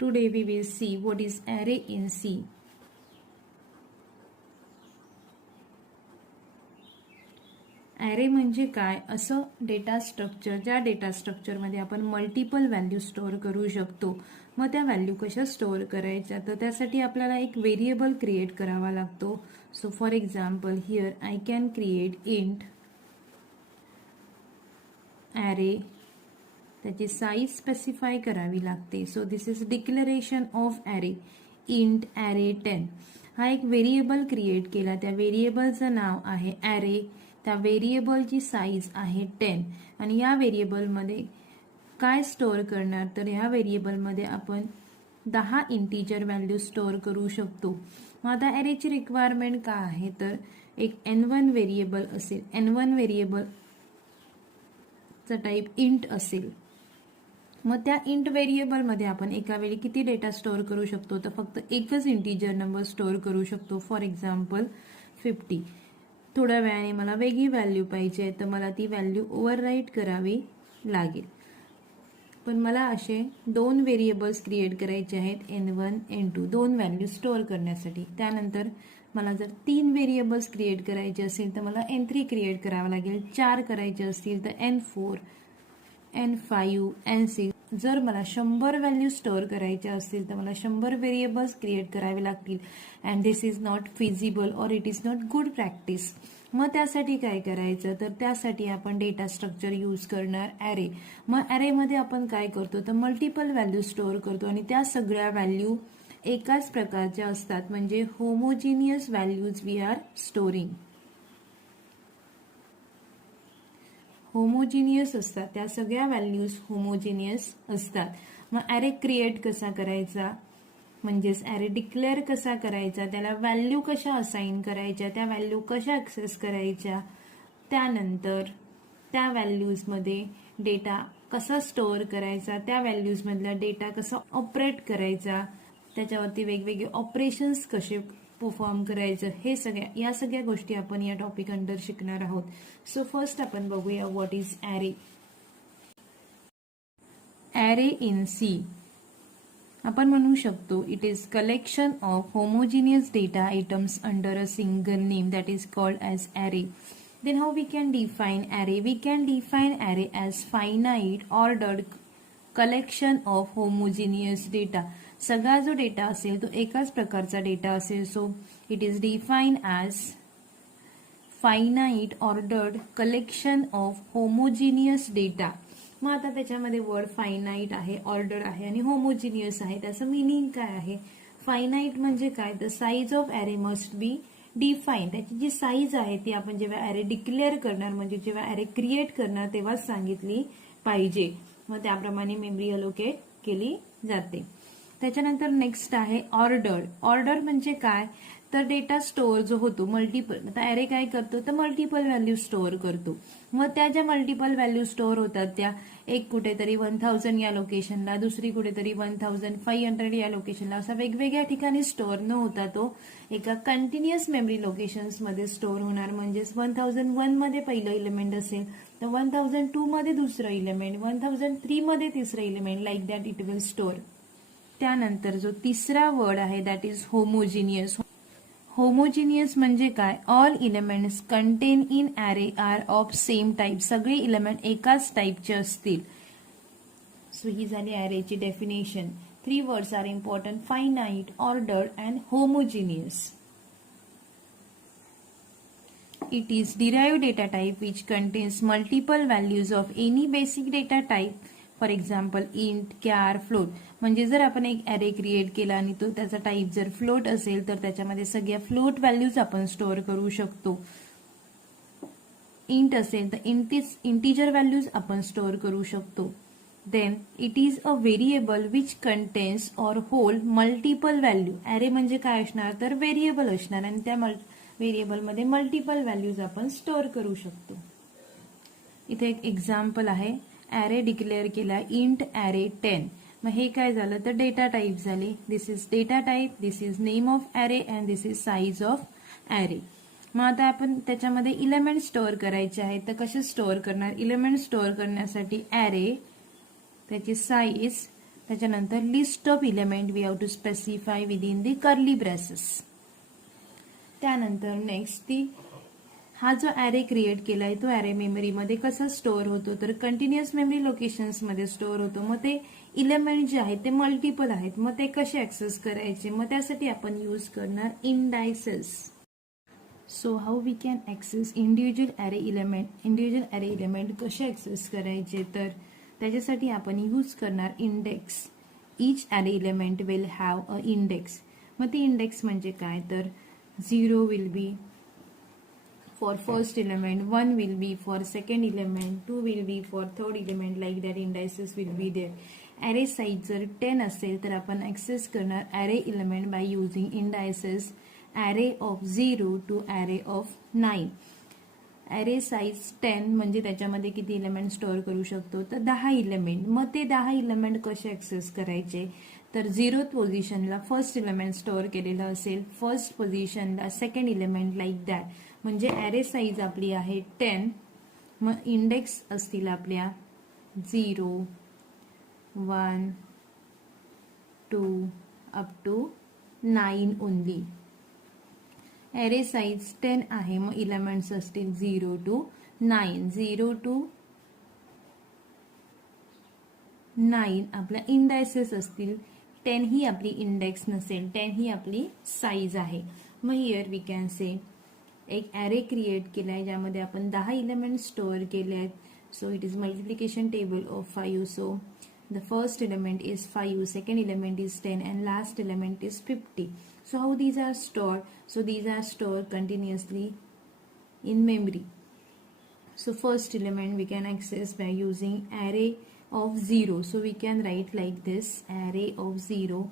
Today we will see what is array in C. Array म्हणजे काय, असं data structure ज्या डेटा स्ट्रक्चरमध्ये आपण मल्टिपल व्हॅल्यू स्टोअर करू शकतो. मग त्या व्हॅल्यू कशा स्टोअर करायच्या, तर त्यासाठी आपल्याला एक व्हेरिएबल क्रिएट करावा लागतो. सो for example here I can create int array, त्याची साईज स्पेसिफाय करावी लागते. सो this is declaration of array int array 10. हा एक व्हेरिएबल क्रिएट केला, त्या व्हेरिएबलचं नाव आहे ॲरे, त्या व्हेरिएबलची साईज आहे 10 आणि या व्हेरिएबलमध्ये काय स्टोअर करणार, तर ह्या व्हेरिएबलमध्ये आपण 10 इंटीजर व्हॅल्यू स्टोअर करू शकतो. मग आता ॲरेची रिक्वायरमेंट काय आहे, तर एक n1 व्हेरिएबल असेल. n1 व्हेरिएबलचा टाईप इंट असेल. मग त्या इंट व्हेरिएबलमध्ये आपण एका वेळी किती डेटा स्टोअर करू शकतो, तर फक्त एकच इंटीजर नंबर स्टोअर करू शकतो. For example 50. थोड्या वेळाने मला वेगळी व्हॅल्यू पाहिजे, तर मला ती व्हॅल्यू ओव्हरराईट करावी लागेल. पण मला असे 2 व्हेरिएबल्स क्रिएट करायचे आहेत, n1 n2, 2 व्हॅल्यू स्टोअर करण्यासाठी. त्यानंतर मला जर 3 व्हेरिएबल्स क्रिएट करायचे असेल तर मला n3 क्रिएट करावं लागेल. 4 करायचे असतील तर n4, n5, n6. जर मला 100 व्हॅल्यू स्टोअर करायच्या असतील तर मला 100 व्हेरिएबल्स क्रिएट करावे लागतील. And this is not feasible or it is not good practice. मग त्यासाठी काय करायचं, तर त्यासाठी आपण डेटा स्ट्रक्चर यूज करणार ॲरे. मग ॲरेमध्ये आपण काय करतो, तर मल्टिपल व्हॅल्यू स्टोअर करतो आणि त्या सगळ्या व्हॅल्यू एकाच प्रकारच्या असतात, म्हणजे homogeneous values we are storing. Homogeneous असतात, त्या सगळ्या व्हॅल्यूज होमोजिनियस असतात. मग ॲरे क्रिएट कसा करायचा, म्हणजेच ॲरे डिक्लेअर कसा करायचा, त्याला व्हॅल्यू कशा असाइन करायच्या, त्या व्हॅल्यू कशा ॲक्सेस करायच्या, त्यानंतर त्या व्हॅल्यूजमध्ये डेटा कसा स्टोअर करायचा, त्या व्हॅल्यूजमधला डेटा कसा ऑपरेट करायचा, त्याच्यावरती वेगवेगळे ऑपरेशन्स कसे परफॉर्म करायचं, हे या सगळ्या गोष्टी आपण या टॉपिक अंडर शिकणार आहोत. सो फर्स्ट आपण बघूया व्हॉट इज ॲरे. ॲरे इन सी आपण म्हणू शकतो it is collection of homogeneous data items under a single name that is called as array. Then how we can define array? We can define array as finite ordered collection of homogeneous data. सगळा जो डेटा असेल तो एकाच प्रकारचा data असेल. So it is defined as finite ordered collection of homogeneous data. मग आता त्याच्यामध्ये वर्ड फायनाईट आहे, ऑर्डर आहे आणि होमोजिनियस आहे. त्याचं मिनिंग काय आहे? फायनाईट म्हणजे काय, the size of array must be define. त्याची जी साईज आहे ती आपण जेव्हा ॲरे डिक्लेअर करणार, म्हणजे जेव्हा ॲरे क्रिएट करणार तेव्हाच सांगितली पाहिजे. मग त्याप्रमाणे मेमरी अलोकेट केली जाते. त्याच्यानंतर नेक्स्ट आहे ऑर्डर. ऑर्डर म्हणजे काय, तर डेटा स्टोअर जो होतो मल्टिपल, आता ॲरे काय करतो, तर मल्टिपल व्हॅल्यू स्टोअर करतो. मग त्या ज्या मल्टिपल व्हॅल्यू स्टोअर होतात त्या एक कुठेतरी 1000 या लोकेशनला, दुसरी कुठेतरी 1500 या लोकेशनला, असा वेगवेगळ्या ठिकाणी स्टोअर न होता तो एका कंटिन्युअस मेमरी लोकेशन्समध्ये स्टोअर होणार. म्हणजेच 1001 मध्ये पहिलं इलिमेंट असेल तर 1002 मध्ये दुसरं इलिमेंट, 1003 मध्ये तिसरं element, like that it will store. त्यानंतर जो तिसरा वर्ड आहे दॅट इज होमोजिनियस. होमोजिनियस म्हणजे काय, all elements contain in array are of same type. सगळे इलेमेंट एकाच टाईपचे असतील. सो ही झाली ॲरेची definition. 3 words are important, finite, ordered and homogeneous. It is derived data type which contains multiple values of any basic data type. For example int, care, float. म्हणजे जर आपण एक ॲरे क्रिएट केला आणि तो त्याचा टाईप जर फ्लोट असेल तर त्याच्यामध्ये सगळ्या फ्लोट व्हॅल्यूज आपण स्टोअर करू शकतो. इंट असेल तर इंटीजर व्हॅल्यूज आपण स्टोअर करू शकतो. Then it is a variable which contains or hold multiple value. Array म्हणजे काय असणार, तर व्हेरिएबल असणार आणि त्या व्हेरिएबलमध्ये मल्टिपल व्हॅल्यूज आपण स्टोअर करू शकतो. इथे एक एक्झाम्पल आहे, ॲरे डिक्लेअर केला इंट ॲरे 10. मग हे काय झालं, तर डेटा टाईप झाली. This is data type, this is name of array and this is size of array. मग आता आपण त्याच्यामध्ये इलेमेंट स्टोअर करायचे आहेत, तर कसे स्टोअर करणार, इलेमेंट स्टोअर करण्यासाठी ॲरे, त्याची साईज, त्याच्यानंतर list of element we have to specify within the curly braces. त्यानंतर नेक्स्ट ती हा जो ॲरे क्रिएट केलाय तो ॲरे मेमरीमध्ये कसा स्टोअर होतो, तर कंटिन्युअस मेमरी लोकेशन्समध्ये स्टोअर होतो. मग ते इलेमेंट जे आहेत ते मल्टिपल आहेत, मग ते कसे ऍक्सेस करायचे, मग त्यासाठी आपण यूज करणार indices. So how we can access individual array element कसे ऍक्सेस करायचे, तर त्याच्यासाठी आपण यूज करणार index. Each array element will have a index. मग ती इंडेक्स म्हणजे काय, तर 0 will be for first element, 1 will be for second element, 2 will be for third element, like that indices will be there. Array size जर 10 असेल तर आपण ऍक्सेस करणार array element by using indices array of 0 to array of 9. array size 10 म्हणजे त्याच्यामध्ये किती element store करू शकतो, तर 10 इलेमेंट. मग ते 10 इलेमेंट कसे ऍक्सेस करायचे, तर 0th पोझिशनला फर्स्ट इलेमेंट स्टोअर केलेलं असेल, फर्स्ट पोझिशनला सेकंड इलेमेंट, लाईक दॅट. म्हणजे ॲरे साईज आपली आहे 10, मग इंडेक्स असतील आपल्या 0, 1, 2 up to 9 only. Array size 10 आहे, मग इलेमेंट्स असतील 0 to 9. 0 to 9 आपल्या इंडायसेस असतील. 10 ही आपली इंडेक्स नसेल, 10 ही आपली साईज आहे. मग हिअर वी कॅन से एक ॲरे क्रिएट केलाय ज्यामध्ये आपण 10 इलेमेंट स्टोअर केले आहेत. सो it is multiplication table of 5. So the first element is 5, second element is 10, and last element is 50. So how these are stored? So these are stored continuously in memory. So first element we can access by using array of 0. So we can write like this, array of 0.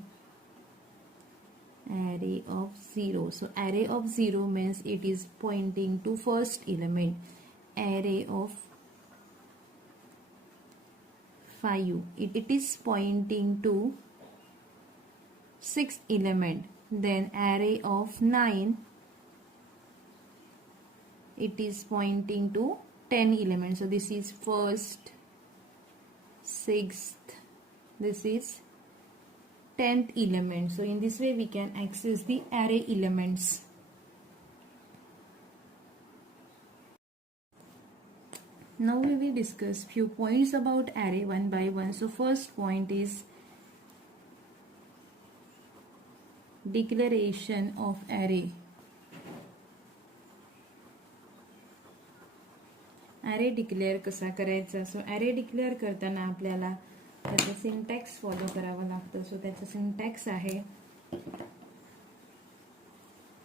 Array of 0. So array of 0 means it is pointing to first element. Array of 5, it is pointing to sixth element. Then array of 9, it is pointing to 10 elements. So this is first, sixth, this is 10th element. So in this way we can access the array elements. Now we will discuss few points about array one by one. So first point is declaration of array. array declare कसा करायचा. सो array declare करताना आपल्याला त्याचा syntax follow करावा लागतो. सो त्याचा सिंटॅक्स आहे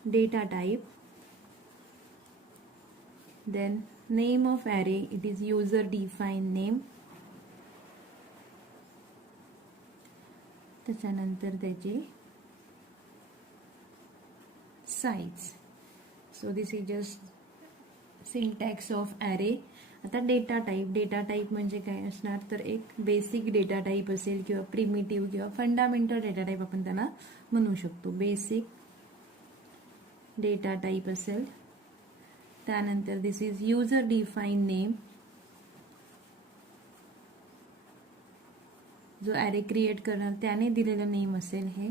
data type, then name of array, it is user defined name. त्याच्यानंतर त्याचे साइज. सो this is just syntax of array. आता डेटा टाइप म्हणजे काय असणार, तर एक बेसिक डेटा टाइप असेल किंवा प्रिमिटिव्ह किंवा फंडामेंटल डेटा टाइप आपण त्याला म्हणू शकतो. बेसिक डेटा टाइप असेल. त्यानंतर this is user define name, जो ॲरे क्रिएट करणार त्याने दिलेलं नेम असेल हे.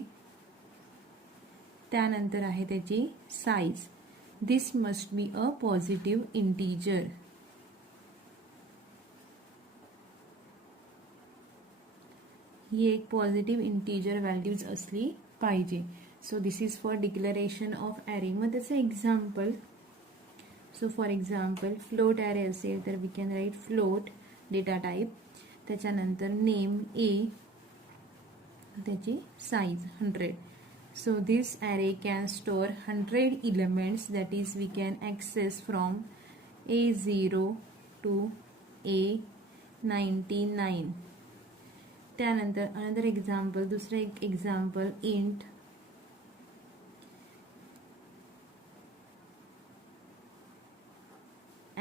त्यानंतर आहे त्याची size. This must be a positive integer. ही एक पॉझिटिव्ह इंटीजर व्हॅल्यूज असली पाहिजे. So this is for declaration of array. मग त्याचं example, so for example float array असेल तर we can write float data type. त्याच्यानंतर नेम ए, त्याची size 100. So this array can store 100 elements, that is we can access from A0 to A99. त्यानंतर another example, दुसरं एक example int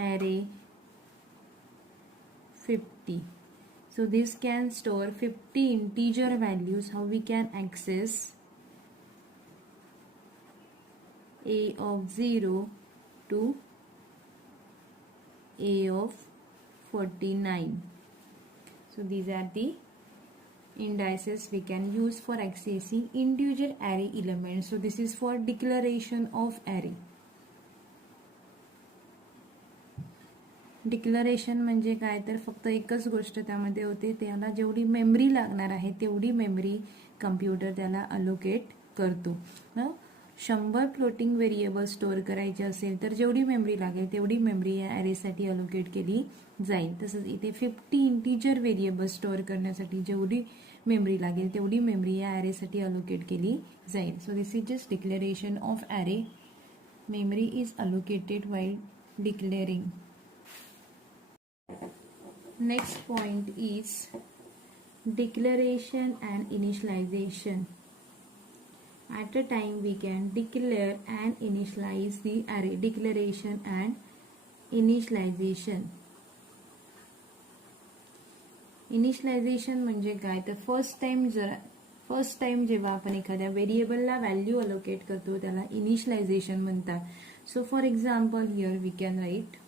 array 50. So this can store 50 integer values. How we can access a of 0 to a of 49. So these are the indices we can use for accessing individual array elements. So this is for declaration of array. Declaration म्हणजे काय तर फक्त एकच गोष्ट त्यामध्ये होते, त्याला जेवढी मेमरी लागणार आहे तेवढी मेमरी कम्प्युटर त्याला अलोकेट करतो. 100 फ्लोटिंग व्हेरिएबल स्टोअर करायचे असेल तर जेवढी मेमरी लागेल तेवढी मेमरी या ॲरेसाठी अलोकेट केली जाईल. तसंच इथे 50 इंटिजर व्हेरिएबल स्टोअर करण्यासाठी जेवढी मेमरी लागेल तेवढी मेमरी या ॲरेसाठी अलोकेट केली जाईल. सो this is just declaration of array. Memory is allocated while declaring. Next point is declaration and initialization. At a time we can declare and initialize the array. Declaration and initialization. Initialization म्हणजे काय तर first time जेव्हा आपण एखाद्या व्हेरिएबलला value allocate करतो त्याला initialization म्हणतात. So for example here we can write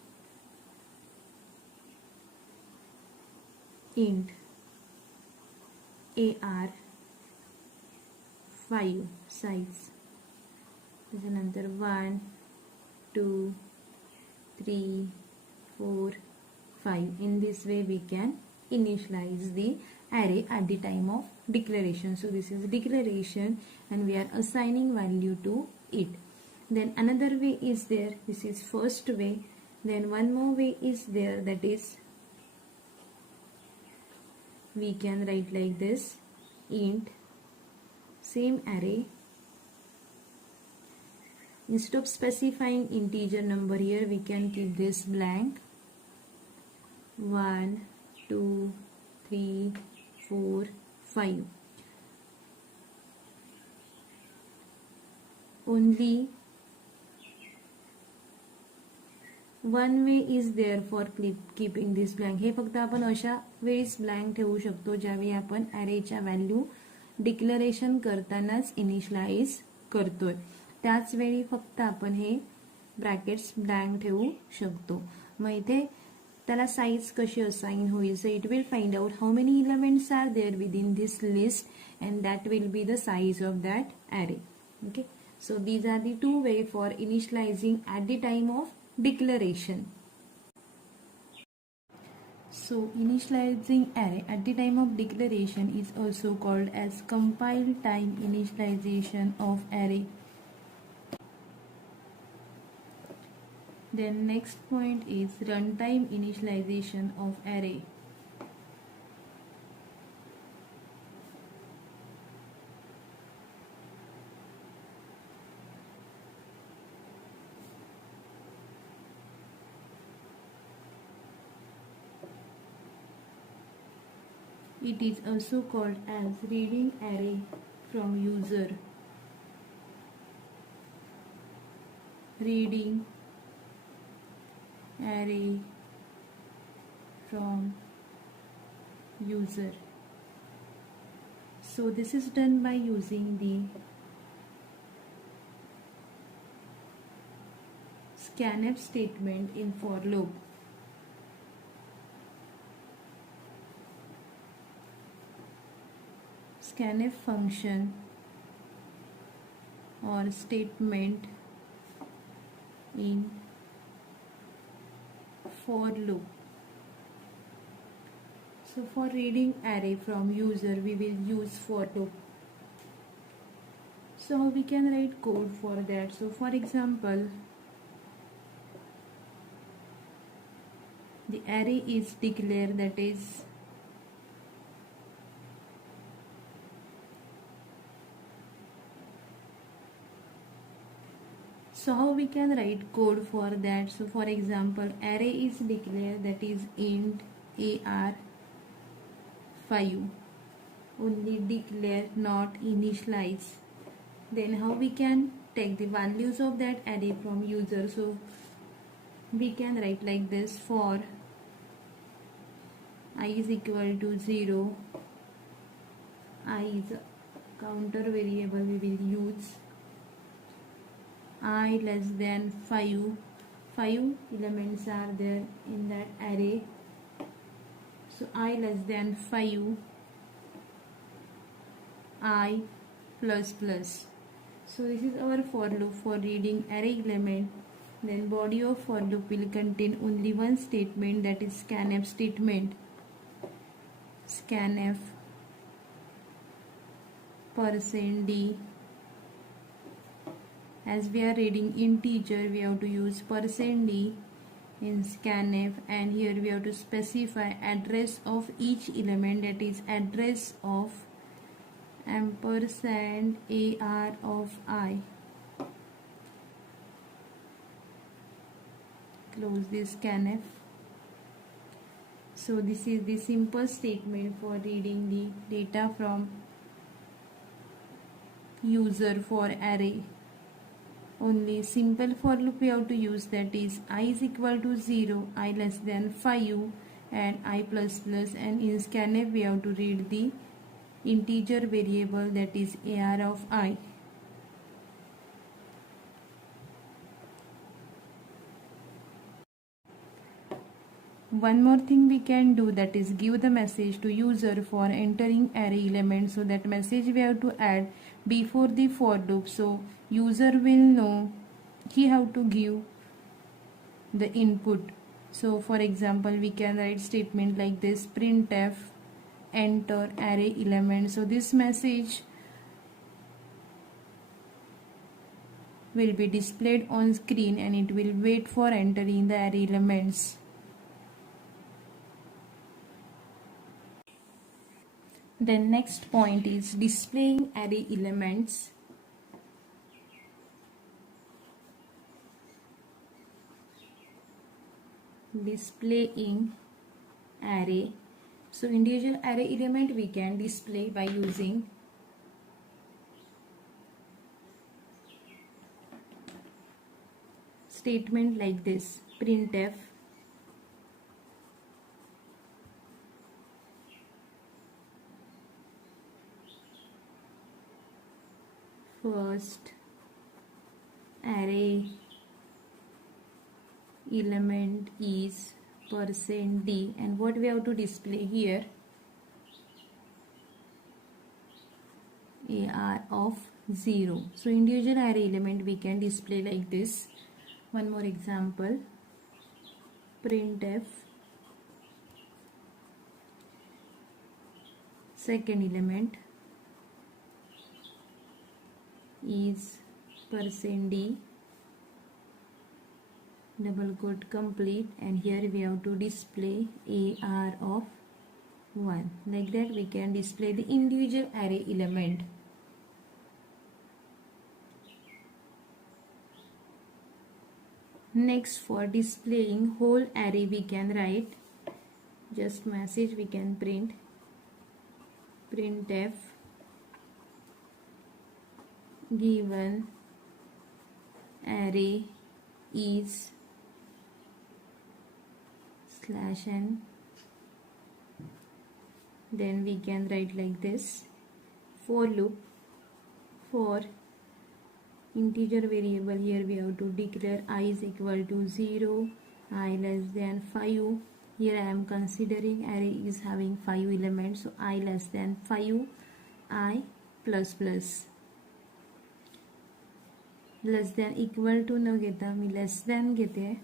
int AR5 size, त्याच्यानंतर 1 2 3 4 5. In this way we can initialize the array at the time of declaration. So this is declaration and we are assigning value to it. Then another way is there, this is first way. Then one more way is there, that is we can write like this: int same array, instead of specifying integer number here we can keep this blank. 1 2 3 4 5. Only one way is there for keeping this blank. हे फक्त आपण अशा वेळीच blank ठेवू शकतो ज्यावेळी आपण ॲरेच्या व्हॅल्यू डिक्लरेशन करतानाच इनिशियलाइज करतोय. त्याच वेळी फक्त आपण हे ब्रॅकेट्स ब्लँक ठेवू शकतो. मग इथे त्याला साईज कशी असाइन होईल. So it will find out how many elements are there within this list and that will be the size of that array. Okay, so these are the two way for initializing at the time of declaration. So initializing array at the time of declaration is also called as compile time initialization of array. Then next point is runtime initialization of array. It is also called as reading array from user. Reading array from user. So this is done by using the scanf statement in for loop. Scanf function or statement in for loop. So for reading array from user we will use for loop. So we can write code for that. So for example, the array is declared, that is so how we can write code for that. So for example, array is declared, that is int AR5. Only declare, not initialize. Then how we can take the values of that array from user. So we can write like this: for I is equal to 0, I is a counter variable we will use. I less than 5 elements are there in that array. So I less than 5 I plus plus. So this is our for loop for reading array element. Then body of for loop will contain only one statement, that is scanf statement. Scanf %d. As we are reading integer, we have to use %d in scanf, and here we have to specify address of each element, that is address of ampersand AR of I. Close this scanf. So this is the simple statement for reading the data from user for array. Only simple for loop we have to use, that is I is equal to 0, I less than 5 and I plus plus, and in scanf we have to read the integer variable, that is AR of I. One more thing we can do, that is give the message to user for entering array element. So that message we have to add before the for loop, so user will know he have to give the input. So for example, we can write statement like this: printf enter array element. So this message will be displayed on screen and it will wait for entering the array elements. Then next point is displaying array elements. Displaying array. So individual array element we can display by using statement like this: printf first array element is %d, and what we have to display here, AR of 0. So individual array element we can display like this. One more example: printf second element is %d, double quote complete, and here we have to display AR of 1. Like that we can display the individual array element. Next, for displaying whole array we can write just message, we can print printf given array is /n. Then we can write like this: for loop for integer variable, here we have to declare I is equal to 0, I less than 5. Here I am considering array is having 5 elements, so I less than 5, I plus plus. Less than equal to न घेता मी less than घेते.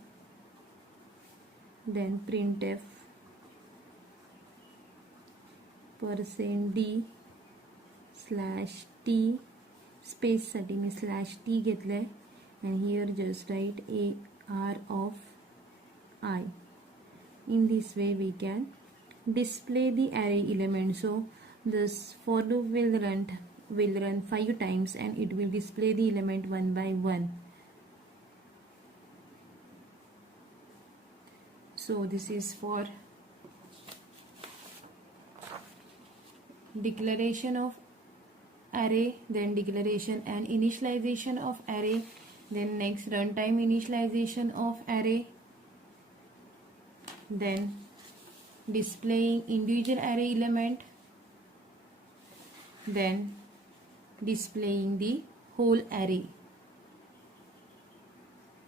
Then printf %d /t, space साठी मी /t घेतले, and here just write AR of I. In this way we can display the array element. So this for loop will run 5 times and it will display the element one by one. So this is for declaration of array, then declaration and initialization of array, then next runtime initialization of array, then displaying individual array element, then displaying the whole array.